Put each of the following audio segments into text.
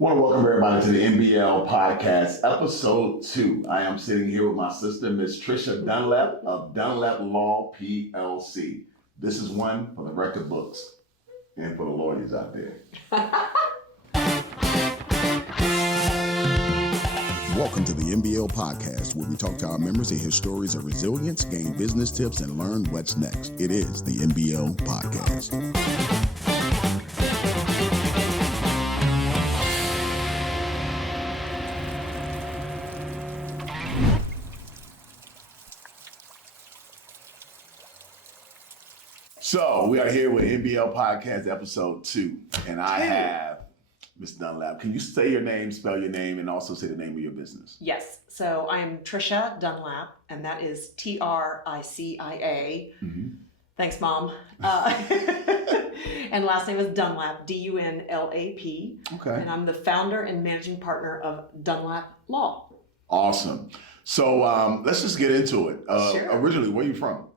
Want to welcome everybody to the MBL podcast, episode 2. I am sitting here with my sister, Miss Tricia Dunlap of Dunlap Law PLC. This is one for the record books and for the lawyers out there. Welcome to the MBL podcast, where we talk to our members and hear stories of resilience, gain business tips, and learn what's next. It is the MBL podcast. So we are here with MBL podcast episode 2, and I have Miss Dunlap. Can you say your name, spell your name, and also say the name of your business? Yes. So I am Tricia Dunlap, and that is Tricia. Mm-hmm. Thanks, Mom. And last name is Dunlap, Dunlap. Okay. And I'm the founder and managing partner of Dunlap Law. Awesome. So let's just get into it. Sure. Originally, where are you from?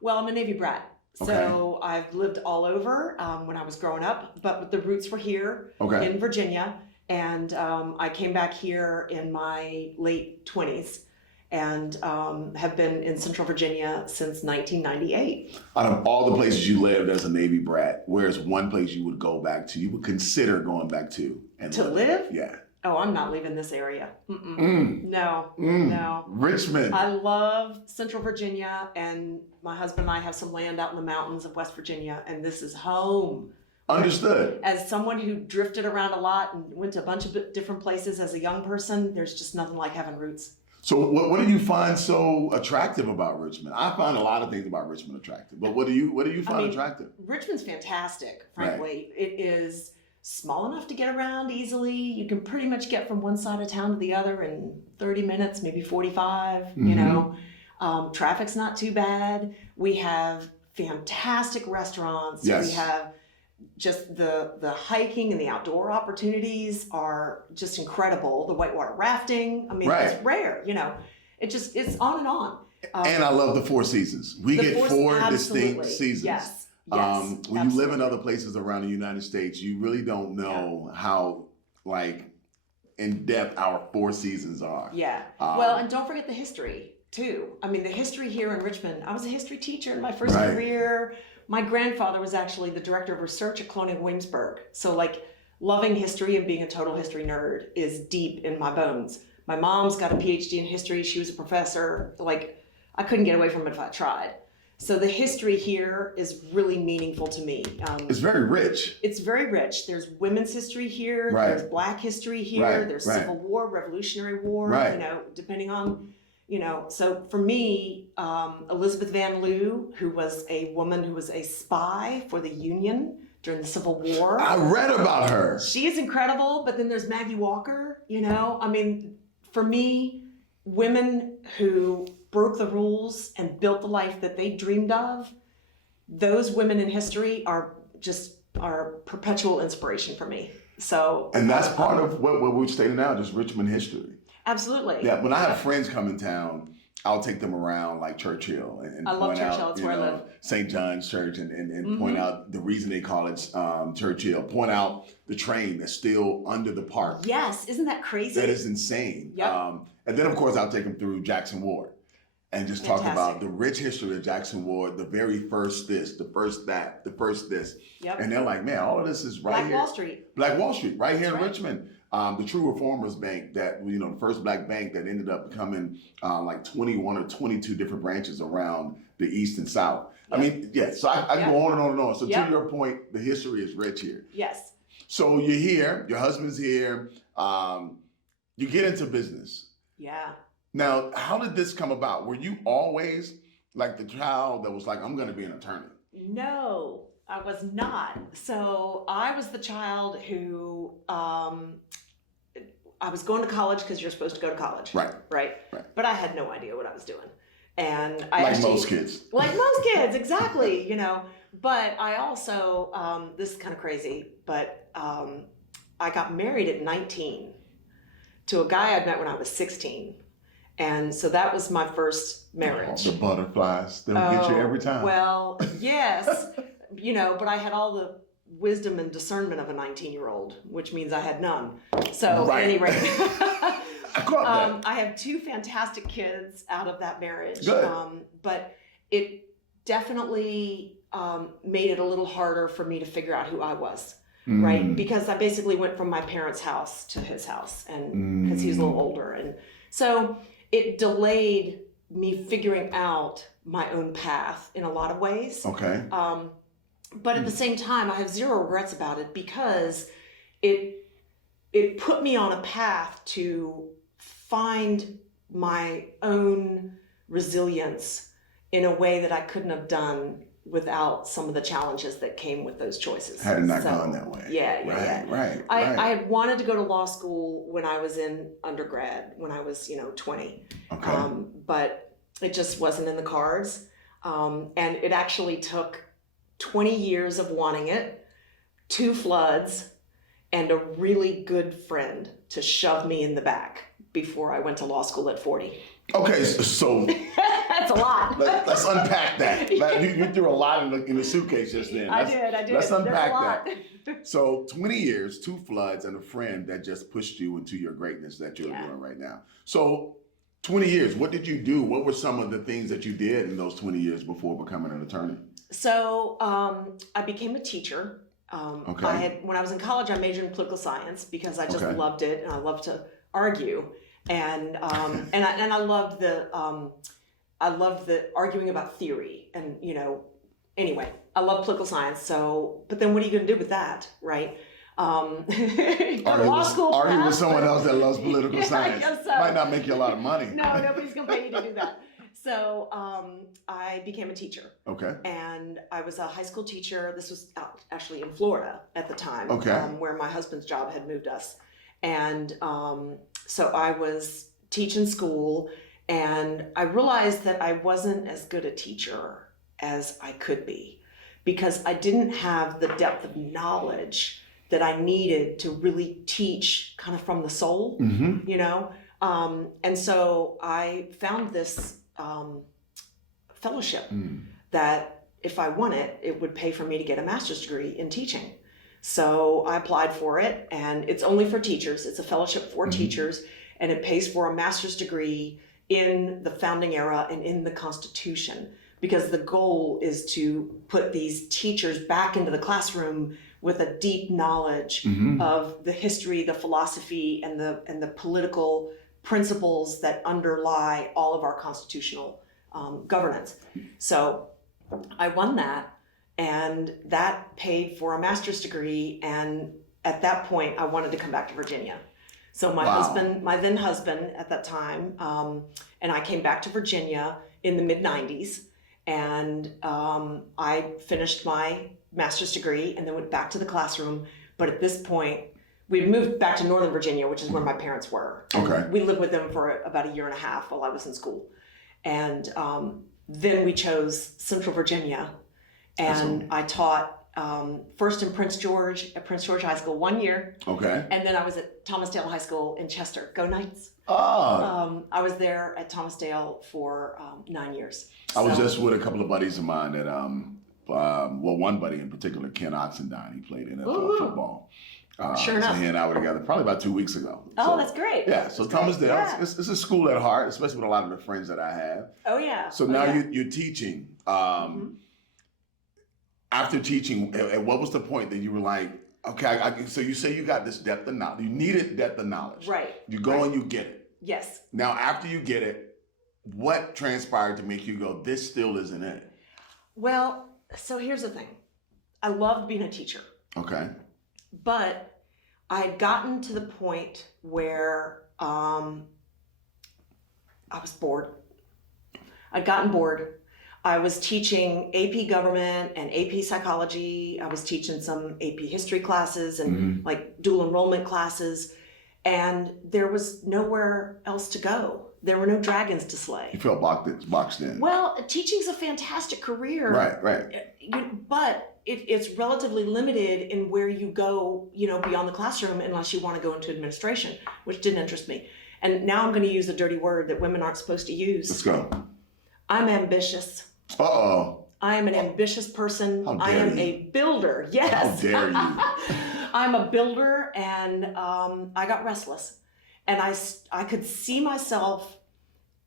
Well, I'm a Navy brat. So I've lived all over when I was growing up, but the roots were here in Virginia. And I came back here in my late 20s and have been in Central Virginia since 1998. Out of all the places you lived as a Navy brat, where's one place you would go back to, you would consider going back to? And to live? Yeah. Oh, I'm not leaving this area. No. Richmond. I love Central Virginia, and my husband and I have some land out in the mountains of West Virginia, and this is home. Understood. As someone who drifted around a lot and went to a bunch of different places as a young person, there's just nothing like having roots. So what do you find so attractive about Richmond? I find a lot of things about Richmond attractive, but what do you find attractive? Richmond's fantastic, frankly. Right. It is small enough to get around easily. You can pretty much get from one side of town to the other in 30 minutes, maybe 45, Mm-hmm. Traffic's not too bad. We have fantastic restaurants. Yes. We have just the hiking and the outdoor opportunities are just incredible. The whitewater rafting, it's rare, it's on and on. And I love the Four Seasons. We get four distinct seasons. Yes. When you live in other places around the United States, you really don't know how in depth our four seasons are. Yeah. Well, and don't forget the history too. The history here in Richmond. I was a history teacher in my first career. My grandfather was actually the director of research at Colonial Williamsburg. So loving history and being a total history nerd is deep in my bones. My mom's got a PhD in history. She was a professor. I couldn't get away from it if I tried. So the history here is really meaningful to me. It's very rich. It's very rich. There's women's history here. Right. There's Black history here. There's Civil War, Revolutionary War, depending on, So for me, Elizabeth Van Lew, who was a woman who was a spy for the Union during the Civil War. I read about her. She is incredible, but then there's Maggie Walker, For me, women who broke the rules and built the life that they dreamed of, those women in history are perpetual inspiration for me. So, and that's part of what we're stating now, just Richmond history. Absolutely. Yeah, when I have friends come in town, I'll take them around like Churchill and I love point Churchill. out, That's where I live. St. John's Church and point out the reason they call it Churchill. Point out the train that's still under the park. Yes, isn't that crazy? That is insane. Yep. And then of course I'll take them through Jackson Ward and just talk about the rich history of Jackson Ward, the very first this, the first that, the first this. Yep. And they're like, man, all of this is right here. Wall Street. Black Wall Street, right here in Richmond. The True Reformers Bank, that the first black bank that ended up becoming 21 or 22 different branches around the East and South. Yep. So I go on and on and on. So to your point, the history is rich here. Yes. So you're here, your husband's here, you get into business. Yeah. Now, how did this come about? Were you always the child that was I'm going to be an attorney? No, I was not. So I was the child who, I was going to college because you're supposed to go to college. Right. But I had no idea what I was doing. And most kids. Like most kids, exactly, But I also, this is kind of crazy, but I got married at 19 to a guy I'd met when I was 16. And so that was my first marriage. The butterflies, they'll get you every time. Well, yes, but I had all wisdom and discernment of a 19-year-old, which means I had none. So Right. at any rate, I caught that. I have 2 fantastic kids out of that marriage. Good. But it definitely made it a little harder for me to figure out who I was, right? Because I basically went from my parents' house to his house, and because he was a little older. And so it delayed me figuring out my own path in a lot of ways. Okay. But at the same time, I have 0 regrets about it, because it put me on a path to find my own resilience in a way that I couldn't have done without some of the challenges that came with those choices. Had it not gone that way. Yeah. Right. I had wanted to go to law school when I was in undergrad, when I was 20. Okay. But it just wasn't in the cards. And it actually took 20 years of wanting it, 2 floods, and a really good friend to shove me in the back before I went to law school at 40. Okay, so That's a lot. let's unpack that. You threw a lot in the suitcase just then. I did. Let's unpack There's a lot. that. So 20 years, 2 floods, and a friend that just pushed you into your greatness that you're doing right now. So 20 years, what did you do? What were some of the things that you did in those 20 years before becoming an attorney? So I became a teacher. Okay. When I was in college, I majored in political science because I just Okay. loved it, and I loved to argue, and I loved the arguing about theory, and anyway, I love political science. So, but then what are you going to do with that, right? Go to law school. Argue with someone else that loves political Yeah, science. I guess so. Might not make you a lot of money. No, nobody's going to pay you to do that. So I became a teacher. Okay. And I was a high school teacher. This was actually in Florida at the time, Okay. where my husband's job had moved us. And so I was teaching school, and I realized that I wasn't as good a teacher as I could be, because I didn't have the depth of knowledge that I needed to really teach kind of from the soul, and so I found this fellowship that if I won it, it would pay for me to get a master's degree in teaching. So I applied for it, and it's only for teachers. It's a fellowship for teachers, and it pays for a master's degree in the founding era and in the Constitution, because the goal is to put these teachers back into the classroom with a deep knowledge of the history, the philosophy, and the political principles that underlie all of our constitutional governance. So I won that, and that paid for a master's degree. And at that point, I wanted to come back to Virginia. So my then husband at that time, and I came back to Virginia in the mid-90s, and I finished my master's degree and then went back to the classroom. But at this point, we moved back to Northern Virginia, which is where my parents were. Okay. We lived with them for about a year and a half while I was in school. And then we chose Central Virginia. And I taught first in Prince George, at Prince George High School, 1 year. Okay. And then I was at Thomasdale High School in Chester. Go Knights. Oh. I was there at Thomasdale for 9 years. I was just with a couple of buddies of mine that, one buddy in particular, Ken Oxendine, he played NFL football. Sure enough. So he and I were together probably about 2 weeks ago. Oh, So, that's great. yeah, so Thomasdale, Yeah. it's a school at heart, especially with a lot of the friends that I have. Oh, yeah. So now you're teaching. After teaching, what was the point that you were like, okay, so you say you got this depth of knowledge. You needed depth of knowledge. Right. You go and you get it. Yes. Now, after you get it, what transpired to make you go, this still isn't it? Well, so here's the thing. I loved being a teacher, Okay. but I had gotten to the point where I was bored. I'd gotten bored. I was teaching AP government and AP psychology. I was teaching some AP history classes and like dual enrollment classes. And there was nowhere else to go. There were no dragons to slay. You felt boxed in. Well, teaching's a fantastic career. Right. But it's relatively limited in where you go, beyond the classroom, unless you want to go into administration, which didn't interest me. And now I'm going to use a dirty word that women aren't supposed to use. Let's go. I'm ambitious. Uh-oh. I am an ambitious person. How I dare am you. a builder. Yes. How dare you. I'm a builder, and I got restless. And I could see myself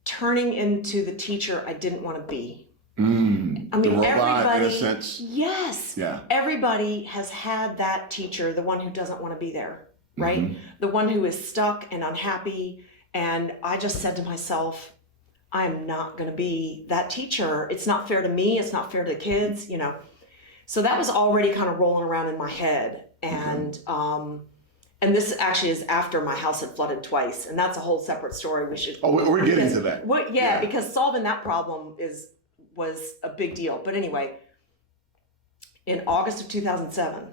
turning into the teacher I didn't want to be. I mean, the robot, everybody, in a sense. yes, Yeah. everybody has had that teacher, the one who doesn't want to be there, right? The one who is stuck and unhappy. And I just said to myself, I am not going to be that teacher. It's not fair to me. It's not fair to the kids, you know. So that was already kind of rolling around in my head. And this actually is after my house had flooded twice. And that's a whole separate story. We should. Oh, we're getting to that. Yeah, because solving that problem was a big deal. But anyway, in August of 2007,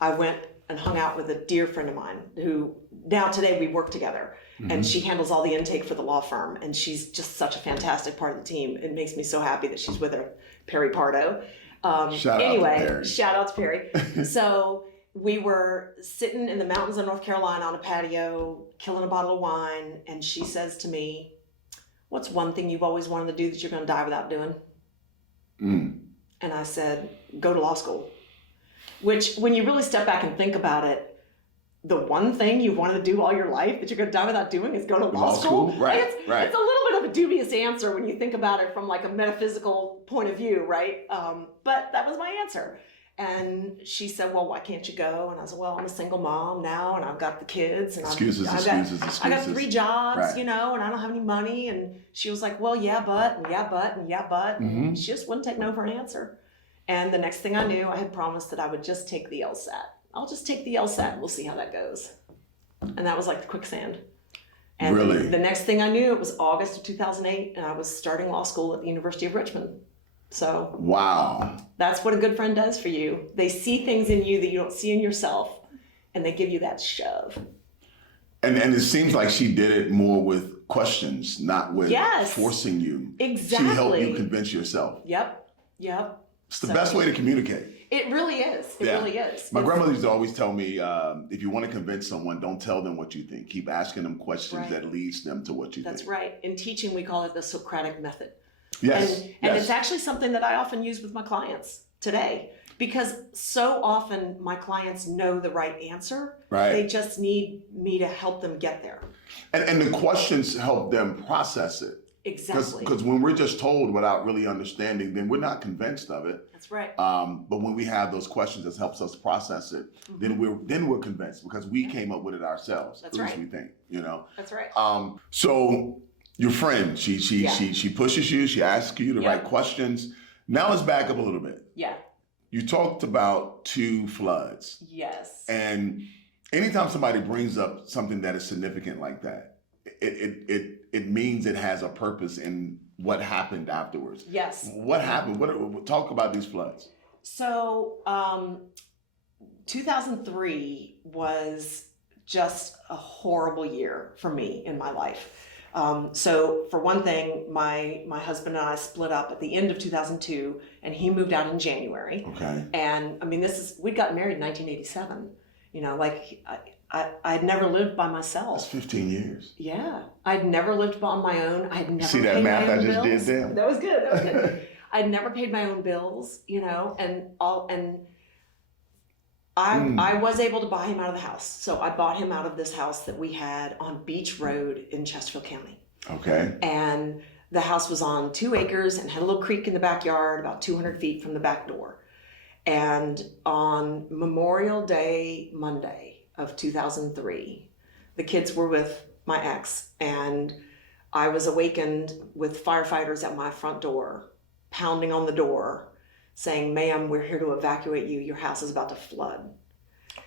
I went and hung out with a dear friend of mine who now today we work together. And she handles all the intake for the law firm. And she's just such a fantastic part of the team. It makes me so happy that she's with her, Perry Pardo. Shout out to Perry. So we were sitting in the mountains of North Carolina on a patio, killing a bottle of wine. And she says to me, what's one thing you've always wanted to do that you're going to die without doing? And I said, go to law school. Which, when you really step back and think about it, the one thing you've wanted to do all your life that you're going to die without doing is go to law school? Right, It's right. a little bit of a dubious answer when you think about it from like a metaphysical point of view, right? But that was my answer. And she said, well, why can't you go? And I said, well, I'm a single mom now, and I've got the kids. And Excuses. I got 3 jobs, you know, and I don't have any money. And she was like, well, yeah, but. And she just wouldn't take no for an answer. And the next thing I knew, I had promised that I would just take the LSAT. I'll just take the LSAT and we'll see how that goes. And that was like the quicksand. And really? The next thing I knew, it was August of 2008, and I was starting law school at the University of Richmond. So wow, that's what a good friend does for you. They see things in you that you don't see in yourself, and they give you that shove. And it seems like she did it more with questions, not with forcing you. Exactly. She helped you convince yourself. Yep. It's the best way to communicate. It really is. It really is. My grandmother used to always tell me, if you want to convince someone, don't tell them what you think. Keep asking them questions that leads them to what you think. That's right. In teaching, we call it the Socratic method. Yes. And it's actually something that I often use with my clients today, because so often my clients know the right answer. Right. They just need me to help them get there. And the questions help them process it. Exactly. Because when we're just told without really understanding, then we're not convinced of it. That's right. But when we have those questions that helps us process it, then we're convinced because we came up with it ourselves. That's at least right. we think, you know. That's right. So your friend, she pushes you, she asks you the right questions. Now let's back up a little bit. Yeah. You talked about 2 floods. Yes. And anytime somebody brings up something that is significant like that, it means it has a purpose in what happened afterwards. Yes. What happened? Talk about these floods. So 2003 was just a horrible year for me in my life. So for one thing, my husband and I split up at the end of 2002, and he moved out in January. Okay. And I mean, we'd gotten married in 1987. You know, like I'd never lived by myself. That's 15 years. Yeah. I'd never lived on my own. I'd never See that paid math my own I just bills. did there? That was good. I'd never paid my own bills, you know, I was able to buy him out of the house. So I bought him out of this house that we had on Beach Road in Chesterfield County. Okay. And the house was on 2 acres and had a little creek in the backyard, about 200 feet from the back door. And on Memorial Day, Monday of 2003, the kids were with my ex, and I was awakened with firefighters at my front door, pounding on the door, saying, ma'am, we're here to evacuate you. Your house is about to flood.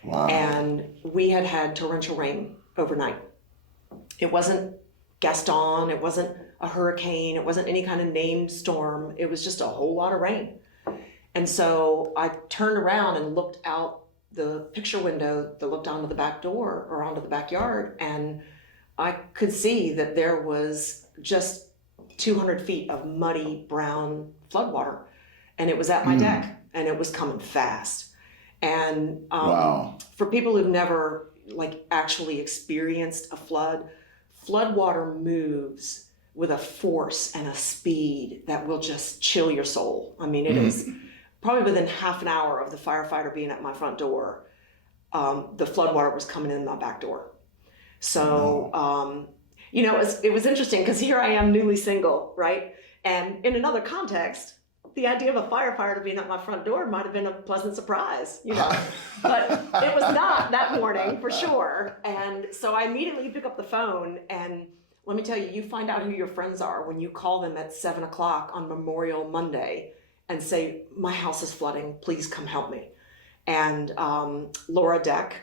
Wow. And we had torrential rain overnight. It wasn't Gaston. It wasn't a hurricane. It wasn't any kind of named storm. It was just a whole lot of rain. And so I turned around and looked out the picture window that looked onto the back door or onto the backyard, and I could see that there was just 200 feet of muddy brown floodwater, and it was at my deck, and it was coming fast. And for people who've never actually experienced a flood water moves with a force and a speed that will just chill your soul. I mean, it is probably within half an hour of the firefighter being at my front door, the floodwater was coming in my back door. So, you know, it was interesting because here I am newly single, right? And in another context, the idea of a firefighter being at my front door might have been a pleasant surprise, you know, but it was not that morning for sure. And so I immediately pick up the phone, and let me tell you, you find out who your friends are when you call them at 7:00 on Memorial Monday and say, my house is flooding, please come help me. And Laura Deck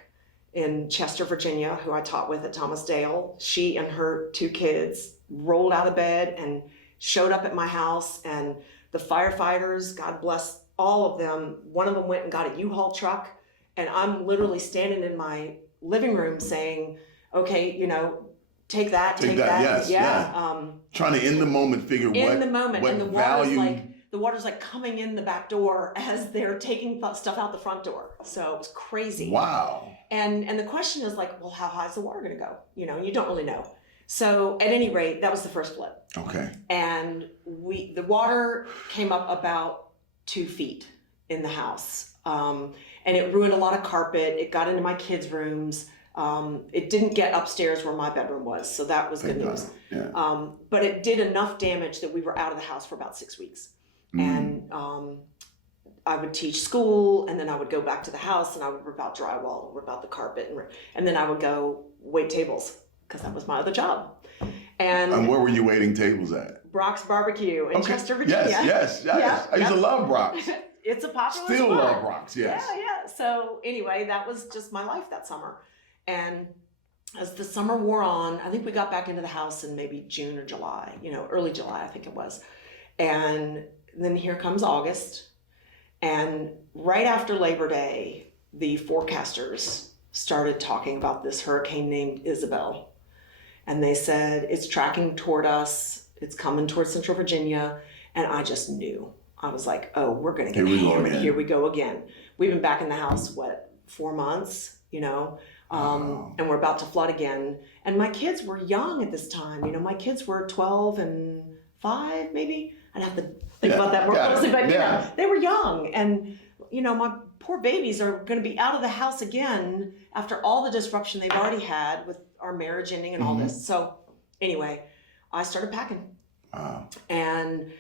in Chester, Virginia, who I taught with at Thomas Dale, she and her 2 kids rolled out of bed and showed up at my house, and the firefighters, God bless all of them, one of them went and got a U-Haul truck, and I'm literally standing in my living room saying, okay, you know, take that. Yes, yeah. Trying to in the moment figure what and the value. water's like coming in the back door as they're taking stuff out the front door. So it was crazy. Wow. And the question is like, well, how high is the water going to go? You know, you don't really know. So at any rate, that was the first flood. Okay. And the water came up about 2 feet in the house. And it ruined a lot of carpet. It got into my kids' rooms. It didn't get upstairs where my bedroom was. So that was good news. Yeah. But it did enough damage that we were out of the house for about 6 weeks. And I would teach school, and then I would go back to the house and I would rip out drywall, rip out the carpet, and then I would go wait tables, because that was my other job. And where were you waiting tables at? Brock's Barbecue in Chester, Virginia. Yes. Yeah, I used to love Brock's. It's a popular Still spot. love Brock's, yes. Yeah. So anyway, that was just my life that summer. And as the summer wore on, I think we got back into the house in maybe June or July, you know, early July, I think it was. And then here comes August. And right after Labor Day, the forecasters started talking about this hurricane named Isabel. And they said, it's tracking toward us. It's coming towards Central Virginia. And I just knew. I was like, oh, we're going to get hammered. Here we go again. We've been back in the house, 4 months, you know, and we're about to flood again. And my kids were young at this time. You know, my kids were 12 and 5, maybe. I'd have to think about that more closely. But, you know, they were young. And, you know, my poor babies are going to be out of the house again after all the disruption they've already had with our marriage ending and all this. So anyway, I started packing. Wow. And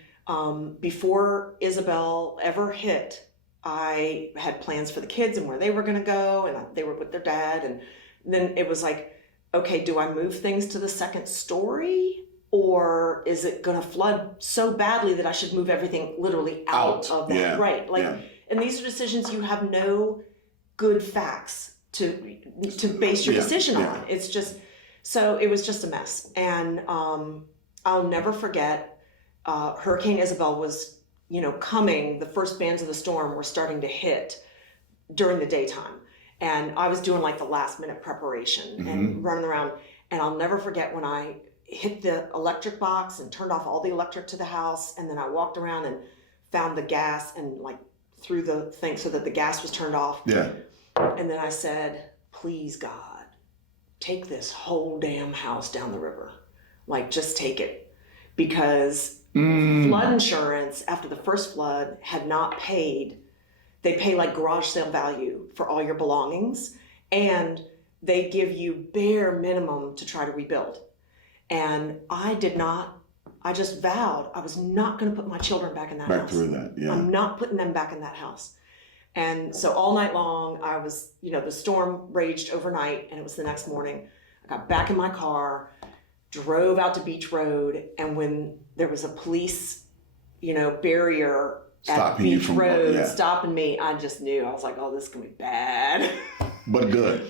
before Isabel ever hit, I had plans for the kids and where they were going to go, and they were with their dad. And then it was like, okay, do I move things to the second story, or is it going to flood so badly that I should move everything literally out of that? Yeah. Right. Like, and these are decisions you have no good facts to base your decision on. It's just, so it was just a mess. And I'll never forget, Hurricane Isabel was, you know, coming. The first bands of the storm were starting to hit during the daytime. And I was doing like the last minute preparation and running around. And I'll never forget when I hit the electric box and turned off all the electric to the house. And then I walked around and found the gas and like threw the thing so that the gas was turned off. Yeah. And then I said, please God, take this whole damn house down the river. Like, just take it. Because flood insurance after the first flood had not paid. They pay like garage sale value for all your belongings, and they give you bare minimum to try to rebuild. And I just vowed I was not going to put my children back in that house. Back through that, yeah. I'm not putting them back in that house. And so all night long, I was, you know, the storm raged overnight, and it was the next morning. I got back in my car, drove out to Beach Road, and when there was a police, you know, barrier at Beach Road stopping me, I just knew. I was like, oh, this is going to be bad. But good.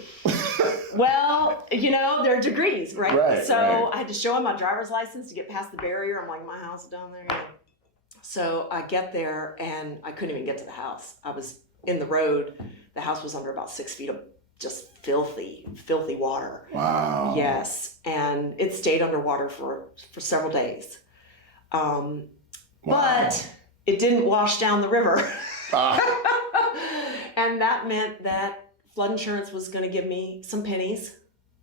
Well, you know, there are degrees, right? So right. I had to show him my driver's license to get past the barrier. I'm like, my house is down there. So I get there, and I couldn't even get to the house. I was in the road. The house was under about 6 feet of just filthy water. Wow. Yes. And it stayed underwater for several days. But it didn't wash down the river. And that meant that flood insurance was going to give me some pennies,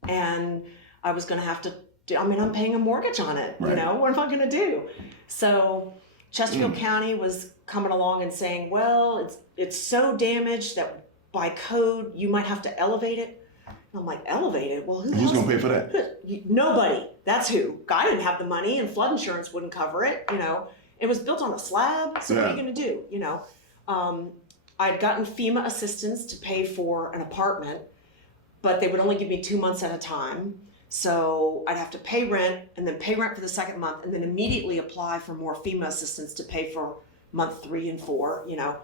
and I was going to have to I'm paying a mortgage on it. Right. You know, what am I going to do? So Chesterfield County was coming along and saying, well, it's so damaged that by code you might have to elevate it. And I'm like, elevate it? Well, Who's going to pay for that? Nobody. That's who. I didn't have the money, and flood insurance wouldn't cover it. You know, it was built on a slab. So what are you going to do? You know, I'd gotten FEMA assistance to pay for an apartment, but they would only give me 2 months at a time. So I'd have to pay rent and then pay rent for the second month and then immediately apply for more FEMA assistance to pay for month 3 and 4, you know.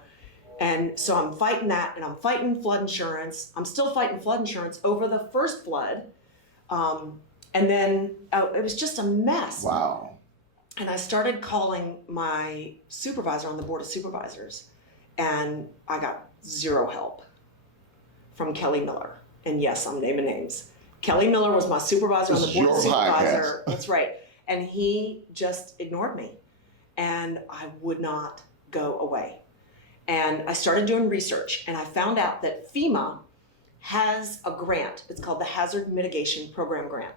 And so I'm fighting that, and I'm fighting flood insurance. I'm still fighting flood insurance over the first flood. And then it was just a mess. Wow. And I started calling my supervisor on the board of supervisors, and I got zero help from Kelly Miller. And yes, I'm naming names. Kelly Miller was my supervisor on the board of supervisors. That's right. And he just ignored me, and I would not go away. And I started doing research, and I found out that FEMA has a grant. It's called the Hazard Mitigation Program Grant.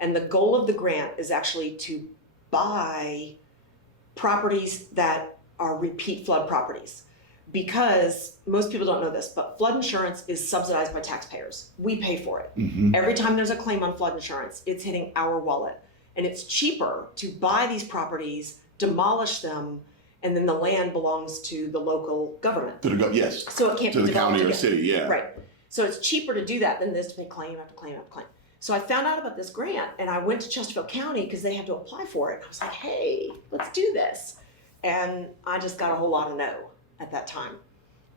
And the goal of the grant is actually to buy properties that are repeat flood properties. Because most people don't know this, but flood insurance is subsidized by taxpayers. We pay for it. Mm-hmm. Every time there's a claim on flood insurance, it's hitting our wallet. And it's cheaper to buy these properties, demolish them, and then the land belongs to the local government. Yes. So it can't to be the developed county or again. city, yeah. Right. So it's cheaper to do that than it is to pay claim after claim after claim. So I found out about this grant, and I went to Chesterfield County because they had to apply for it. I was like, hey, let's do this. And I just got a whole lot of no at that time.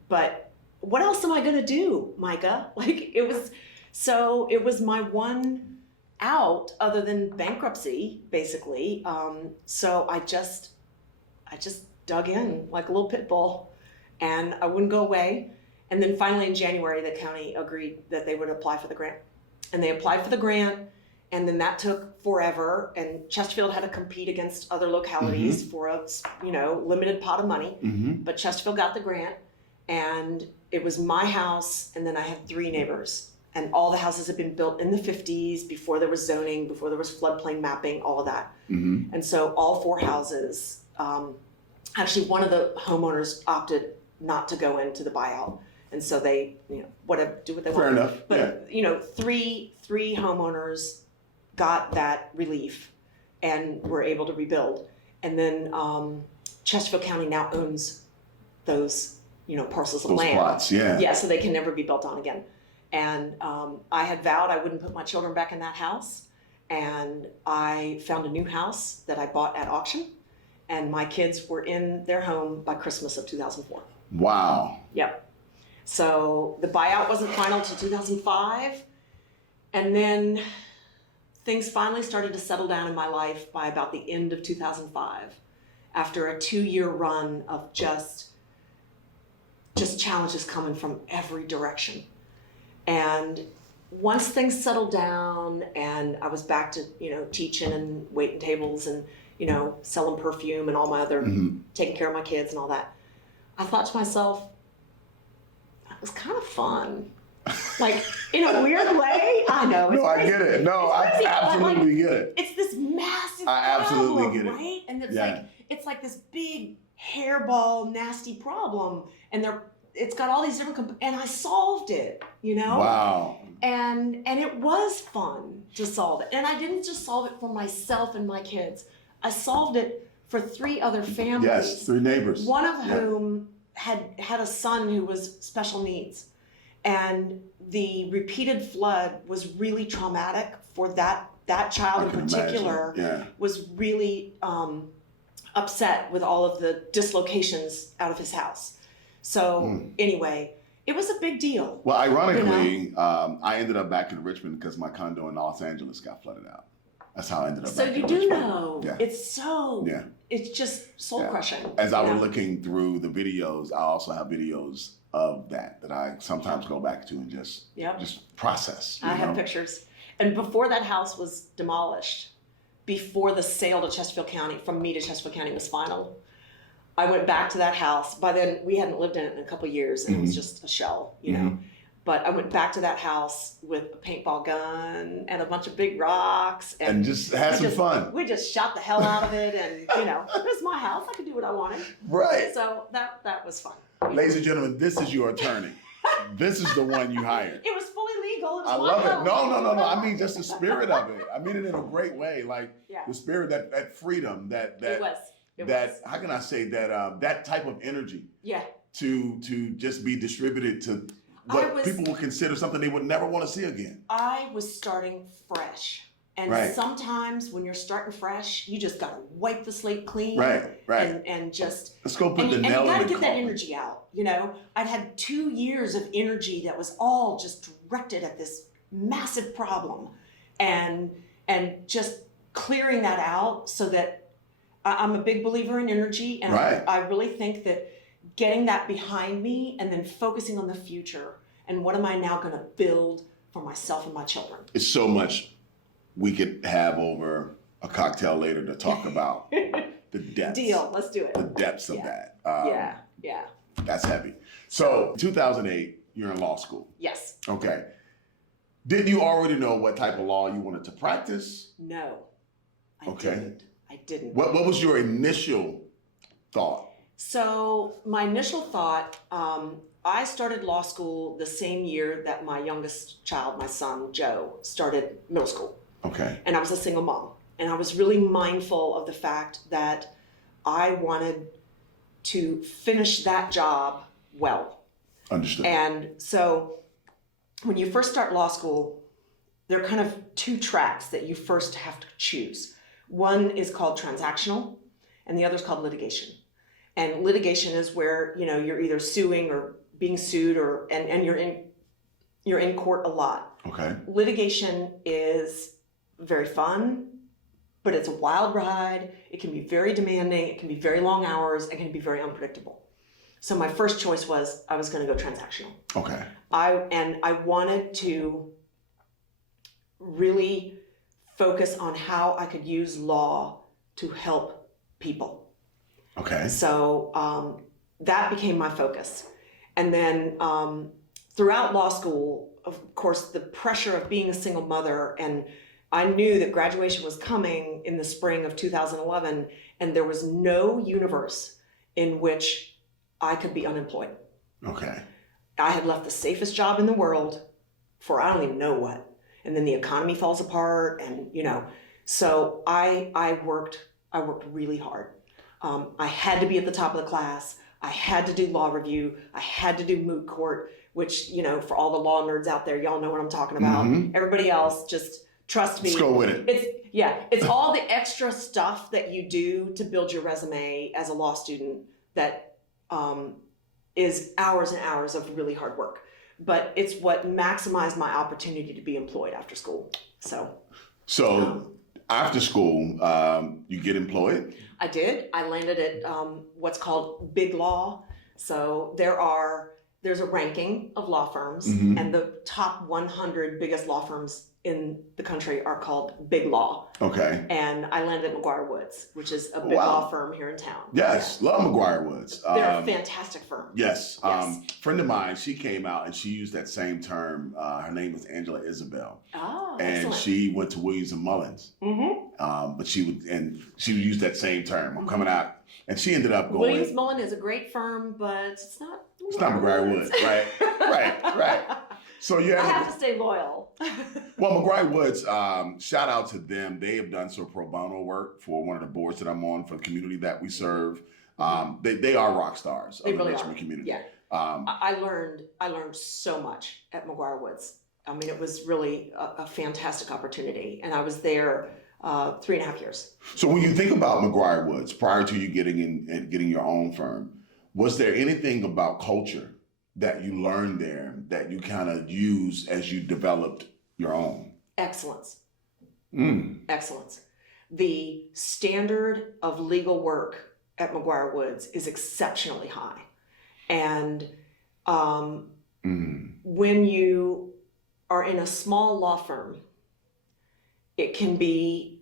But what else am I going to do, Micah? Like, it was my one out other than bankruptcy, basically. So I just dug in like a little pit bull, and I wouldn't go away. And then finally in January, the county agreed that they would apply for the grant. And they applied for the grant, and then that took forever. And Chesterfield had to compete against other localities for a limited pot of money. Mm-hmm. But Chesterfield got the grant, and it was my house, and then I had 3 neighbors. And all the houses had been built in the 50s, before there was zoning, before there was floodplain mapping, all of that. Mm-hmm. And so all 4 houses, actually one of the homeowners opted not to go into the buyout. And so they, do what they want. Fair enough. But, 3 homeowners got that relief and were able to rebuild. And then Chesterfield County now owns those, parcels of Those land. plots, yeah. Yeah, so they can never be built on again. And I had vowed I wouldn't put my children back in that house. And I found a new house that I bought at auction. And my kids were in their home by Christmas of 2004. Wow. Yep. So the buyout wasn't final until 2005. And then things finally started to settle down in my life by about the end of 2005, after a 2-year run of just challenges coming from every direction. And once things settled down and I was back to, teaching and waiting tables and, selling perfume and all my other, taking care of my kids and all that, I thought to myself, that was kind of fun. Like, in a weird way. I know. No, I get it. No, I absolutely get it. It's this massive I absolutely problem, get it. right? And it's Yeah. it's like this big hairball, nasty problem. And it's got all these different, and I solved it, Wow. And it was fun to solve it. And I didn't just solve it for myself and my kids. I solved it for 3 other families. Yes, 3 neighbors. One of whom had a son who was special needs. And the repeated flood was really traumatic for that child in particular. Was really upset with all of the dislocations out of his house. So anyway, it was a big deal. Well, ironically, I ended up back in Richmond because my condo in Los Angeles got flooded out. That's how I ended up So back you in do Richmond. know. Yeah. It's just soul crushing. As I was looking through the videos, I also have videos of that I sometimes go back to and just process. I have pictures. And before that house was demolished, before the sale to Chesterfield County, from me to Chesterfield County was final, I went back to that house. By then, we hadn't lived in it in a couple of years, and it was just a shell, But I went back to that house with a paintball gun and a bunch of big rocks. And just had some fun. We just shot the hell out of it. And, you know, it was my house. I could do what I wanted. Right. So that was fun. Ladies and gentlemen, this is your attorney. This is the one you hired. It was fully legal. It was I my love it. house. No. I mean, just the spirit of it. I mean it in a great way. Like Yeah. the spirit, that freedom, that It was. how can I say that, that type of energy Yeah. to just be distributed to what people would consider something they would never want to see again. I was starting fresh. And Right. sometimes when you're starting fresh, you just gotta wipe the slate clean. Right. And just Let's go put and the you nail in gotta the get that coffin. energy out. You know, I'd had 2 years of energy that was all just directed at this massive problem, and just clearing that out so that I'm a big believer in energy, and Right. I really think that getting that behind me and then focusing on the future and what am I now going to build for myself and my children. It's so much we could have over a cocktail later to talk about the depths. Deal. Let's do it. The depths of Yeah. that. Yeah. That's heavy. So 2008, you're in law school. Yes. Okay. Did you already know what type of law you wanted to practice? No. I Okay. didn't. What was your initial thought? So my initial thought, I started law school the same year that my youngest child, my son, Joe, started middle school. Okay. And I was a single mom. And I was really mindful of the fact that I wanted to finish that job well. Understood. And so when you first start law school, there are kind of 2 tracks that you first have to choose. One is called transactional, and the other is called litigation. And litigation is where, you know, you're either suing or being sued, or and you're in court a lot. Okay. Litigation is very fun, but it's a wild ride. It can be very demanding. It can be very long hours. It can be very unpredictable. So my first choice was I was going to go transactional. Okay. I wanted to really focus on how I could use law to help people. Okay. So that became my focus. And then throughout law school, of course, the pressure of being a single mother, and I knew that graduation was coming in the spring of 2011, and there was no universe in which I could be unemployed. Okay. I had left the safest job in the world for I don't even know what. And then the economy falls apart, and you know, so I worked really hard. I had to be at the top of the class. I had to do law review. I had to do moot court, which, you know, for all the law nerds out there, y'all know what I'm talking about. Mhm. Everybody else, just trust me. Let's go with it. It's all the extra stuff that you do to build your resume as a law student that is hours and hours of really hard work. But it's what maximized my opportunity to be employed after school. So After school, you get employed? I did. I landed at what's called big law. So there's a ranking of law firms, Mhm. and the top 100 biggest law firms in the country are called big law. Okay. And I landed at McGuire Woods, which is a big Wow. law firm here in town. Yes, love McGuire Woods. Yeah. They're a fantastic firm. Yes. Yes. Friend of mine, she came out and she used that same term. Her name was Angela Isabel. Oh, And excellent. she went to Williams and Mullins. Mm-hmm. But she would use that same term. I'm coming out. And she ended up going. Williams Mullen is a great firm, but it's not McGuire Woods, right? Right. So you I have have to stay loyal. Well, McGuire Woods, shout out to them. They have done some pro bono work for one of the boards that I'm on for the community that we serve. They are rock stars They of the really Richmond are. community. Yeah. I learned so much at McGuire Woods. I mean, it was really a fantastic opportunity, and I was there 3.5 years. So when you think about McGuire Woods, prior to you getting your own firm, was there anything about culture that you learned there that you kind of used as you developed your own? Excellence. Excellence. The standard of legal work at McGuire Woods is exceptionally high. And when you are in a small law firm, it can be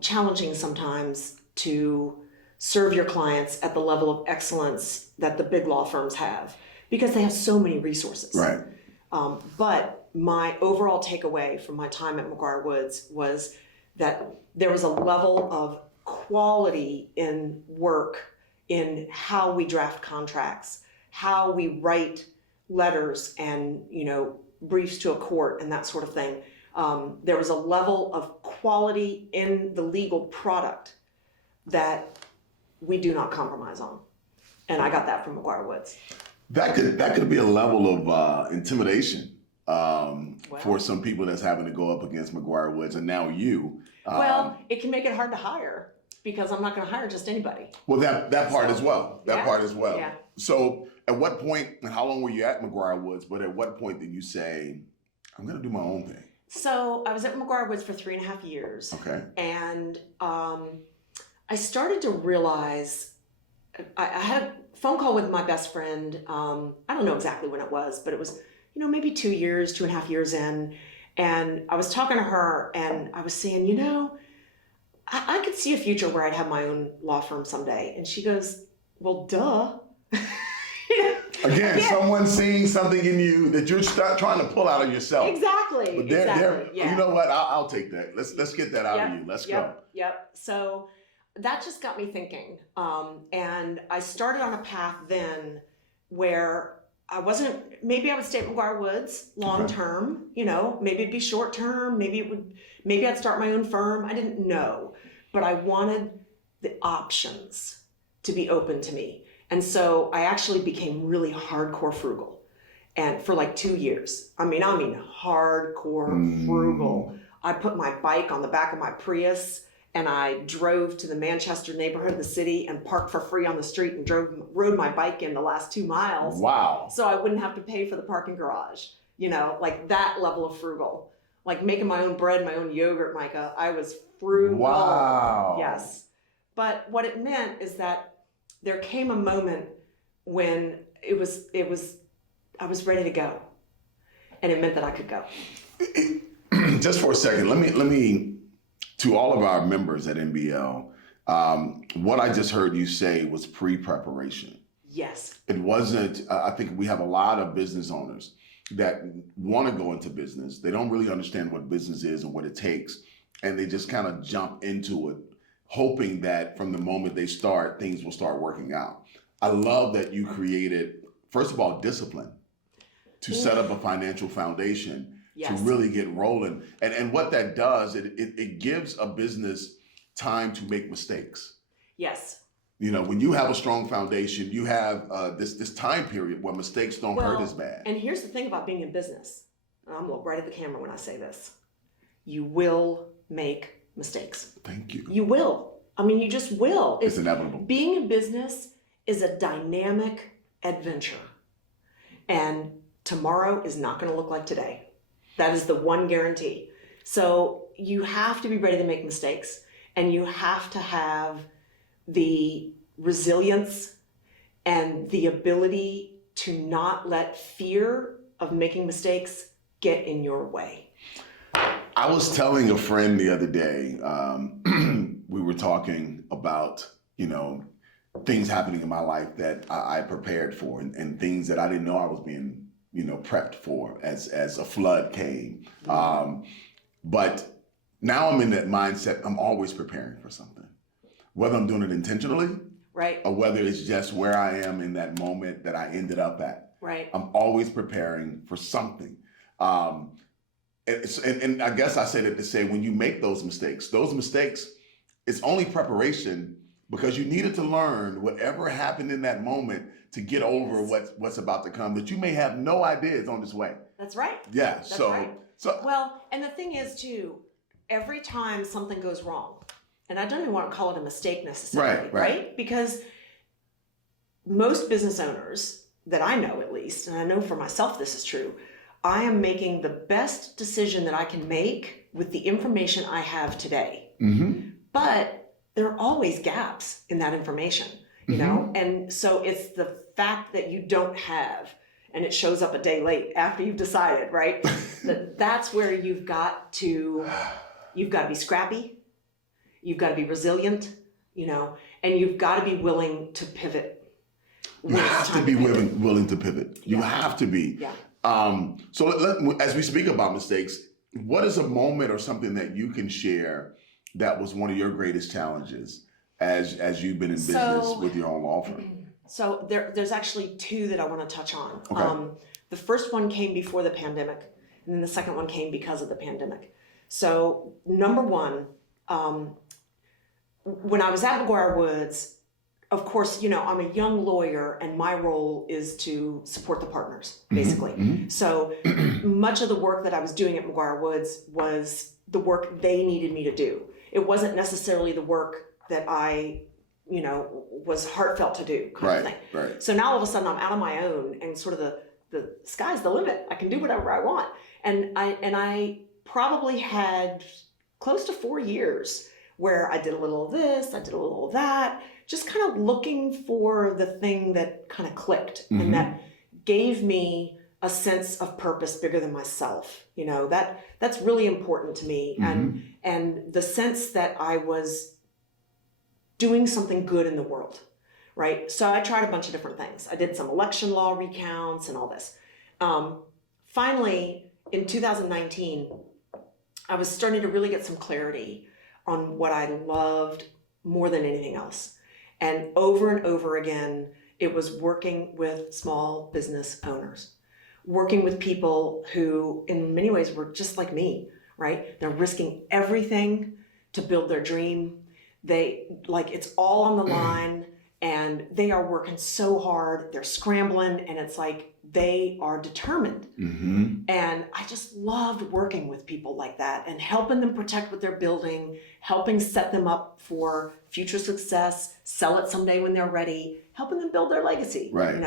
challenging sometimes to serve your clients at the level of excellence that the big law firms have, because they have so many resources. Right. But my overall takeaway from my time at McGuire Woods was that there was a level of quality in work, in how we draft contracts, how we write letters and, briefs to a court and that sort of thing. There was a level of quality in the legal product that we do not compromise on. And I got that from McGuire Woods. That could be a level of intimidation for some people that's having to go up against McGuire Woods, and now you. Well, it can make it hard to hire because I'm not going to hire just anybody. Well, that part as well. That part as well. Yeah. So, at what point, and how long were you at McGuire Woods? But at what point did you say, "I'm going to do my own thing"? So I was at McGuire Woods for 3.5 years. Okay. And I started to realize, I had a phone call with my best friend. I don't know exactly when it was, but it was, maybe 2.5 years in. And I was talking to her and I was saying, I could see a future where I'd have my own law firm someday. And she goes, well, duh. Again, someone seeing something in you that you're trying to pull out of yourself. Exactly. But Yeah. You know what? I'll take that. Let's get that out of you. Let's go. Yep. So that just got me thinking. And I started on a path then where maybe I would stay at McGuire Woods long term, maybe it'd be short term, maybe I'd start my own firm. I didn't know, but I wanted the options to be open to me. And so I actually became really hardcore frugal. And for like 2 years, I mean hardcore frugal. I put my bike on the back of my Prius and I drove to the Manchester neighborhood of the city and parked for free on the street and rode my bike in the last 2 miles. Wow. So I wouldn't have to pay for the parking garage, like that level of frugal. Like making my own bread, my own yogurt, Micah. I was frugal. Wow. Yes. But what it meant is that there came a moment when I was ready to go. And it meant that I could go. Just for a second, let me to all of our members at MBL, what I just heard you say was pre-preparation. Yes. It wasn't, I think we have a lot of business owners that want to go into business. They don't really understand what business is and what it takes. And they just kind of jump into it, hoping that from the moment they start, things will start working out. I love that you created, first of all, discipline to set up a financial foundation. Yes. To really get rolling. And what that does, it gives a business time to make mistakes. Yes. When you have a strong foundation, you have this time period where mistakes don't hurt as bad. And here's the thing about being in business. And I'm going to look right at the camera when I say this. You will make mistakes. Thank you. You will. I mean, you just will. It's inevitable. Being in business is a dynamic adventure. And tomorrow is not going to look like today. That is the one guarantee. So you have to be ready to make mistakes, and you have to have the resilience and the ability to not let fear of making mistakes get in your way. I was telling a friend the other day, we were talking about, things happening in my life that I prepared for and things that I didn't know I was being prepped for as a flood came. But now I'm in that mindset, I'm always preparing for something. Whether I'm doing it intentionally, right, or whether it's just where I am in that moment that I ended up at. Right. I'm always preparing for something. And I guess I say that to say when you make those mistakes, it's only preparation because you needed to learn whatever happened in that moment to get over what's about to come that you may have no idea is on its way. That's right. Yeah. That's right. Well, and the thing is too, every time something goes wrong, and I don't even want to call it a mistake necessarily, right? Because most business owners that I know, at least, and I know for myself this is true, I am making the best decision that I can make with the information I have today. Mm-hmm. But there are always gaps in that information, you know? And so it's the fact that you don't have, and it shows up a day late after you've decided, right? That's where you've got to be scrappy. You've got to be resilient, and you've got to be willing to pivot. You have to be willing to pivot. You have to be. Yeah. As we speak about mistakes, what is a moment or something that you can share that was one of your greatest challenges as you've been in business with your own law firm? So there's actually two that I want to touch on. Okay. The first one came before the pandemic, and then the second one came because of the pandemic. So number one, when I was at McGuire Woods, of course, I'm a young lawyer and my role is to support the partners, basically. Mm-hmm. So much of the work that I was doing at McGuire Woods was the work they needed me to do. It wasn't necessarily the work that I, was heartfelt to do kind of thing. Right. So now all of a sudden I'm out on my own and sort of the sky's the limit. I can do whatever I want. And I probably had close to 4 years where I did a little of this, I did a little of that, just kind of looking for the thing that kind of clicked and that gave me a sense of purpose bigger than myself. That's really important to me. And the sense that I was doing something good in the world, right? So I tried a bunch of different things. I did some election law recounts and all this. Finally, in 2019, I was starting to really get some clarity on what I loved more than anything else. And over again, it was working with small business owners, working with people who in many ways were just like me, right? They're risking everything to build their dream. It's all on the line and they are working so hard. They're scrambling and it's like they are determined. And I just loved working with people like that and helping them protect what they're building, helping set them up for future success, sell it someday when they're ready, helping them build their legacy. Right.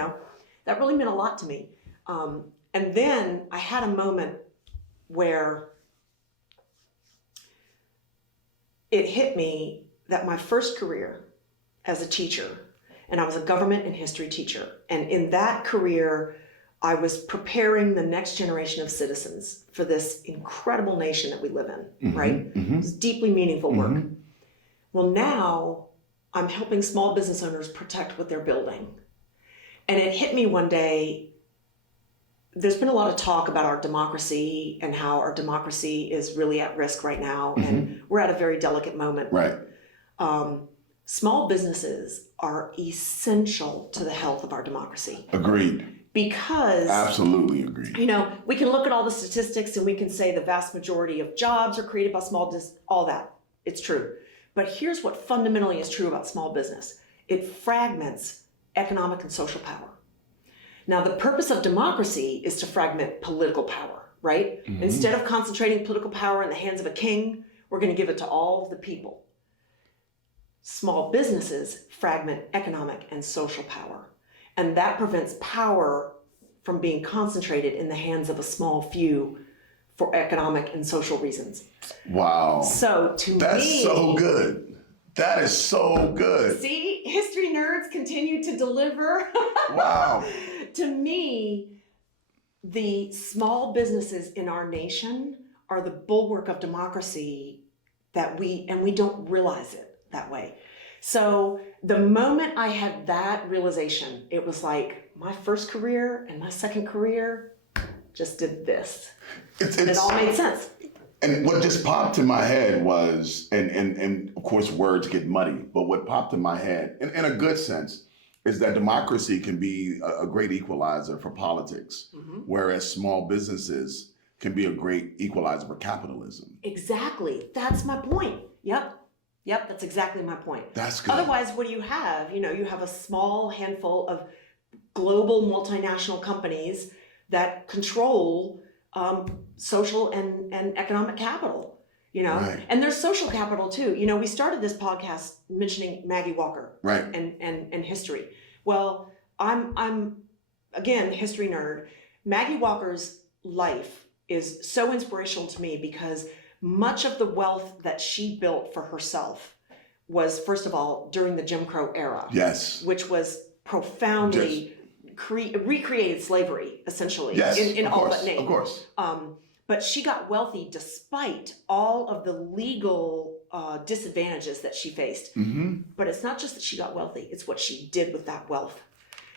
That really meant a lot to me. And then I had a moment where it hit me that my first career as a teacher, and I was a government and history teacher, and in that career, I was preparing the next generation of citizens for this incredible nation that we live in, right? It was deeply meaningful work. Well, now I'm helping small business owners protect what they're building. And it hit me one day, there's been a lot of talk about our democracy and how our democracy is really at risk right now. And we're at a very delicate moment. Right. Small businesses are essential to the health of our democracy. Agreed. Because absolutely agreed. We can look at all the statistics and we can say the vast majority of jobs are created by small business, all that. It's true. But here's what fundamentally is true about small business. It fragments economic and social power. Now, the purpose of democracy is to fragment political power, right? Instead of concentrating political power in the hands of a king, we're going to give it to all of the people. Small businesses fragment economic and social power. And that prevents power from being concentrated in the hands of a small few for economic and social reasons. Wow. So that's so good. That is so good. See, history nerds continue to deliver. Wow. To me, the small businesses in our nation are the bulwark of democracy and we don't realize it that way. So the moment I had that realization, it was like my first career and my second career just did this. It all made sense. And what just popped in my head was, and of course words get muddy, but what popped in my head, in a good sense, is that democracy can be a great equalizer for politics, whereas small businesses can be a great equalizer for capitalism. Exactly. That's my point. Yep, that's exactly my point. That's good. Otherwise, what do you have? You have a small handful of global multinational companies that control social and economic capital, Right. And there's social capital too. We started this podcast mentioning Maggie Walker, right, and history. Well, I'm again history nerd. Maggie Walker's life is so inspirational to me because much of the wealth that she built for herself was, first of all, during the Jim Crow era. Yes. Which was profoundly recreated slavery, essentially, yes, in all course, but name. Of course. But she got wealthy despite all of the legal disadvantages that she faced. But it's not just that she got wealthy, it's what she did with that wealth.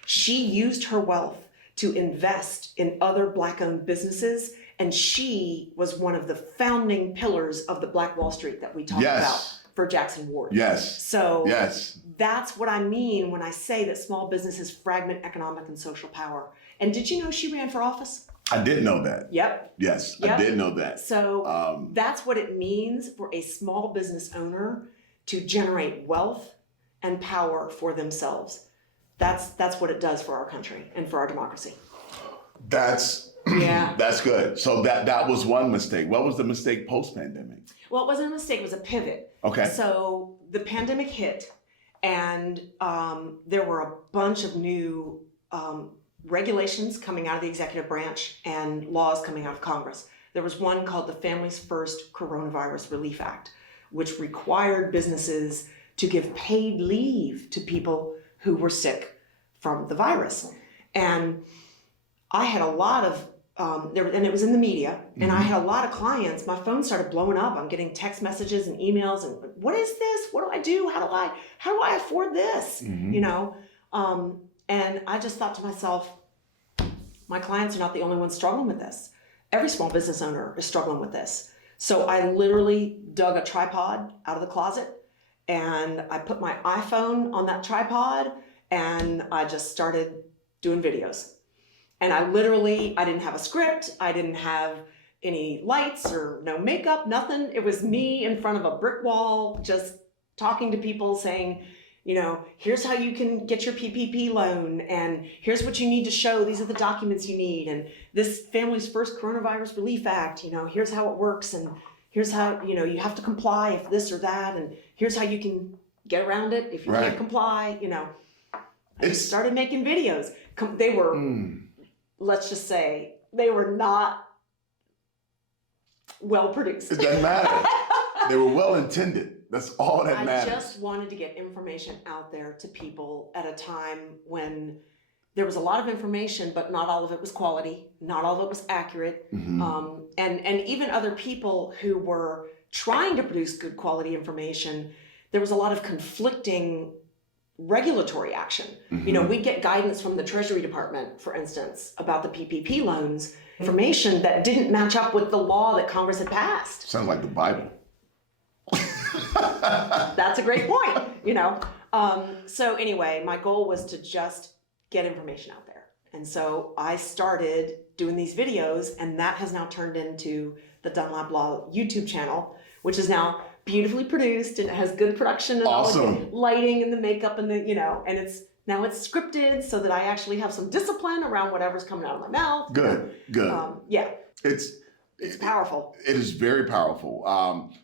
She used her wealth to invest in other Black-owned businesses. And she was one of the founding pillars of the Black Wall Street that we talked about for Jackson Ward. Yes. So yes. That's what I mean when I say that small businesses fragment economic and social power. And did you know she ran for office? I did know that. Yep. Yes, Yep. I did know that. So that's what it means for a small business owner to generate wealth and power for themselves. That's what it does for our country and for our democracy. That's good. So that was one mistake. What was the mistake post-pandemic? Well, it wasn't a mistake, it was a pivot. Okay. So the pandemic hit, and there were a bunch of new regulations coming out of the executive branch and laws coming out of Congress. There was one called the Families First Coronavirus Relief Act, which required businesses to give paid leave to people who were sick from the virus. And I had a lot of, and it was in the media, and I had a lot of clients. My phone started blowing up. I'm getting text messages and emails, and what is this? What do I do? How do I afford this? You know? And I just thought to myself, my clients are not the only ones struggling with this. Every small business owner is struggling with this. So I literally dug a tripod out of the closet, and I put my iPhone on that tripod, and I just started doing videos. And I didn't have a script. I didn't have any lights or no makeup, nothing. It was me in front of a brick wall, just talking to people saying, you know, here's how you can get your PPP loan, and here's what you need to show. These are the documents you need. And this Families First Coronavirus Relief Act, you know, here's how it works. And here's how, you know, you have to comply if this or that. And here's how you can get around it if you can't comply, you know. I just started making videos. They were, let's just say, they were not well produced. It doesn't matter. They were well intended. That's all that matters. I just wanted to get information out there to people at a time when there was a lot of information, but not all of it was quality, not all of it was accurate. And even other people who were trying to produce good quality information, there was a lot of conflicting regulatory action. You know, we get guidance from the Treasury Department, for instance, about the PPP loans, information that didn't match up with the law that Congress had passed. Sounds like the Bible. That's a great point, you know. So anyway, my goal was to just get information out there. And so I started doing these videos, and that has now turned into the Dunlap Law YouTube channel, which is now beautifully produced, and it has good production and all the lighting and the makeup and the, you know, and it's scripted so that I actually have some discipline around whatever's coming out of my mouth. Good. Yeah. It's powerful. It is very powerful.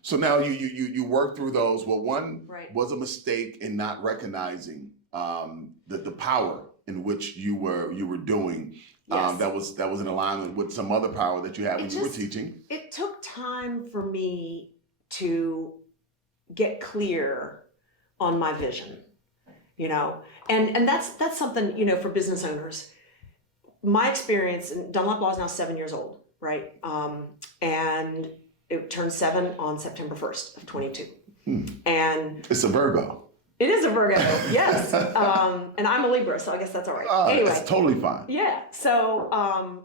So now you work through those. Well, one was a mistake in not recognizing the power in which you were doing. Yes. That was in alignment with some other power that you had when you were teaching. It took time for me to get clear on my vision, you know, and that's something, you know, for business owners. My experience, and Dunlap Law is now 7 years old. Right. And it turned 7 on September 1st of 22. And it's a Virgo. It is a Virgo, yes. And I'm a Libra, so I guess that's all right. Anyway. It's totally fine. Yeah. So